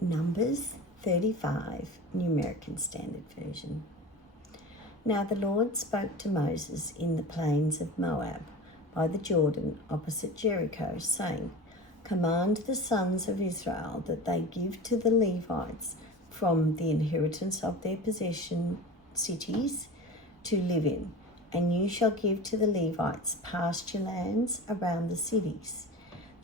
Numbers 35, New American Standard Version. Now the Lord spoke to Moses in the plains of Moab by the Jordan opposite Jericho, saying, Command the sons of Israel that they give to the Levites from the inheritance of their possession cities to live in, and you shall give to the Levites pasture lands around the cities.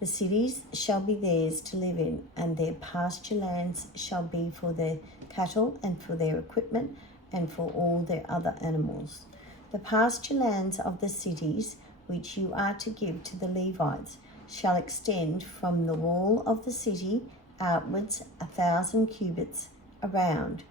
The cities shall be theirs to live in, and their pasture lands shall be for their cattle and for their equipment and for all their other animals. The pasture lands of the cities which you are to give to the Levites shall extend from the wall of the city outwards 1,000 cubits around.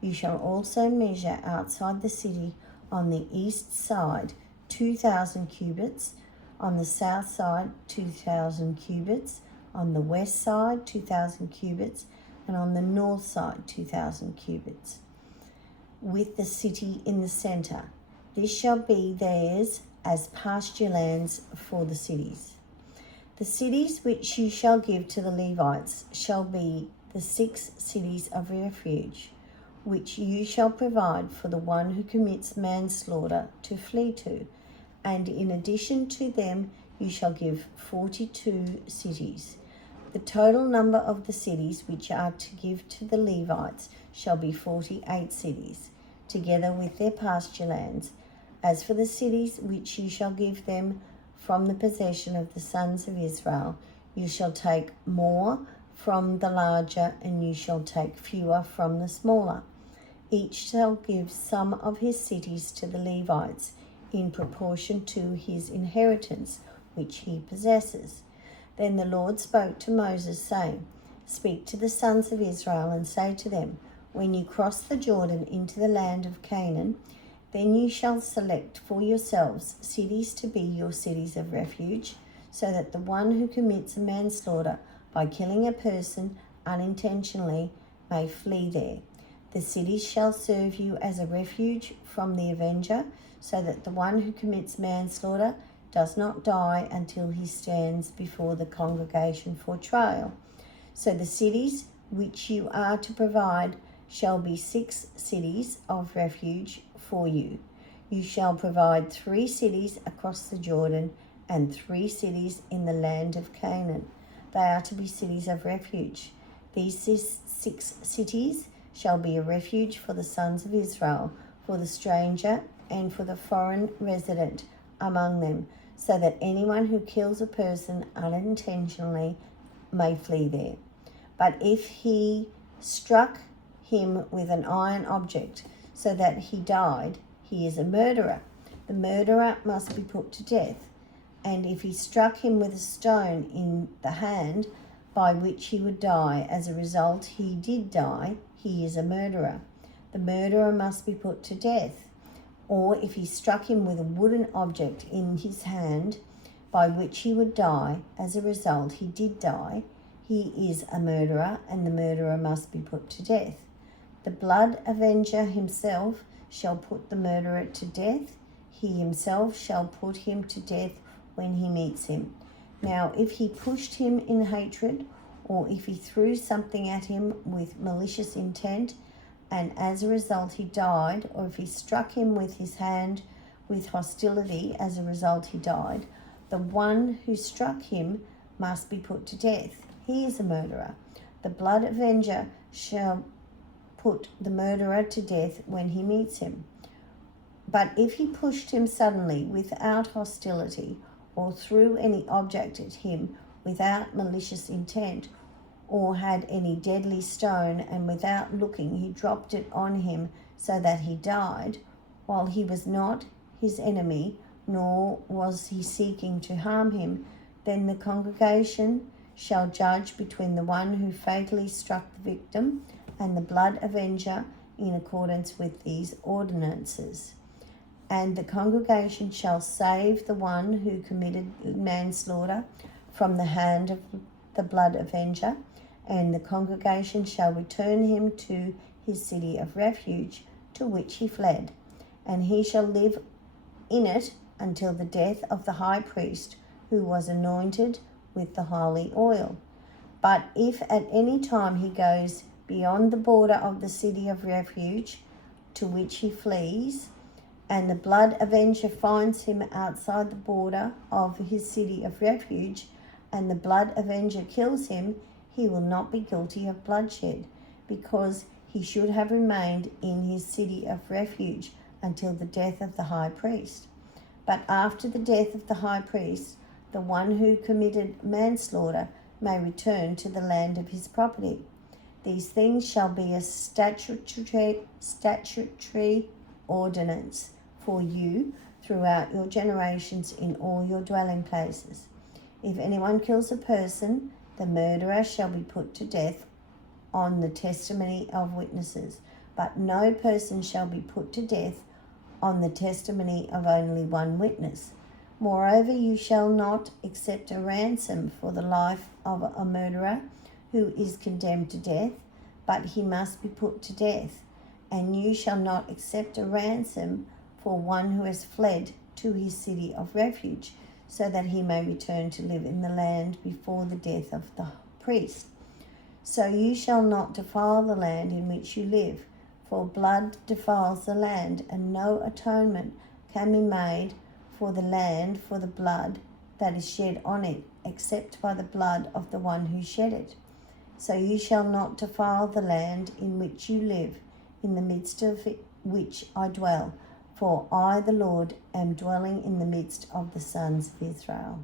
You shall also measure outside the city on the east side 2,000 cubits, on the south side 2,000 cubits, on the west side 2,000 cubits, and on the north side 2,000 cubits, with the city in the centre. This shall be theirs as pasture lands for the cities. The cities which you shall give to the Levites shall be the 6 cities of refuge, which you shall provide for the one who commits manslaughter to flee to. And in addition to them, you shall give 42 cities. The total number of the cities which are to give to the Levites shall be 48 cities, together with their pasture lands. As for the cities which you shall give them from the possession of the sons of Israel, you shall take more from the larger, and you shall take fewer from the smaller. Each shall give some of his cities to the Levites, in proportion to his inheritance which he possesses. Then the Lord spoke to Moses, saying, Speak to the sons of Israel and say to them, When you cross the Jordan into the land of Canaan, then you shall select for yourselves cities to be your cities of refuge, so that the one who commits manslaughter by killing a person unintentionally may flee there. The cities shall serve you as a refuge from the avenger, so that the one who commits manslaughter does not die until he stands before the congregation for trial. So the cities which you are to provide shall be 6 cities of refuge for you. You shall provide 3 cities across the Jordan and 3 cities in the land of Canaan. They are to be cities of refuge. These 6 cities shall be a refuge for the sons of Israel, for the stranger and for the foreign resident among them, so that anyone who kills a person unintentionally may flee there. But if he struck him with an iron object so that he died, he is a murderer. The murderer must be put to death. And if he struck him with a stone in the hand by which he would die, as a result he did die, he is a murderer. The murderer must be put to death. Or if he struck him with a wooden object in his hand by which he would die, as a result he did die, he is a murderer, and the murderer must be put to death. The blood avenger himself shall put the murderer to death. He himself shall put him to death when he meets him. Now, if he pushed him in hatred, or if he threw something at him with malicious intent, and as a result he died, or if he struck him with his hand with hostility, as a result he died, the one who struck him must be put to death. He is a murderer. The blood avenger shall put the murderer to death when he meets him. But if he pushed him suddenly without hostility, or threw any object at him without malicious intent, or had any deadly stone, and without looking he dropped it on him so that he died, while he was not his enemy, nor was he seeking to harm him, then the congregation shall judge between the one who fatally struck the victim and the blood avenger in accordance with these ordinances. And the congregation shall save the one who committed manslaughter from the hand of the blood avenger, and the congregation shall return him to his city of refuge to which he fled, and he shall live in it until the death of the high priest who was anointed with the holy oil. But if at any time he goes beyond the border of the city of refuge to which he flees, and the blood avenger finds him outside the border of his city of refuge, and the blood avenger kills him, he will not be guilty of bloodshed, because he should have remained in his city of refuge until the death of the high priest. But after the death of the high priest, the one who committed manslaughter may return to the land of his property. These things shall be a statutory ordinance for you throughout your generations in all your dwelling places. If anyone kills a person, the murderer shall be put to death on the testimony of witnesses, but no person shall be put to death on the testimony of only one witness. Moreover, you shall not accept a ransom for the life of a murderer who is condemned to death, but he must be put to death. And you shall not accept a ransom for one who has fled to his city of refuge, so that he may return to live in the land before the death of the priest. So you shall not defile the land in which you live, for blood defiles the land, and no atonement can be made for the land for the blood that is shed on it, except by the blood of the one who shed it. So you shall not defile the land in which you live, in the midst of which I dwell, for I, the Lord, am dwelling in the midst of the sons of Israel.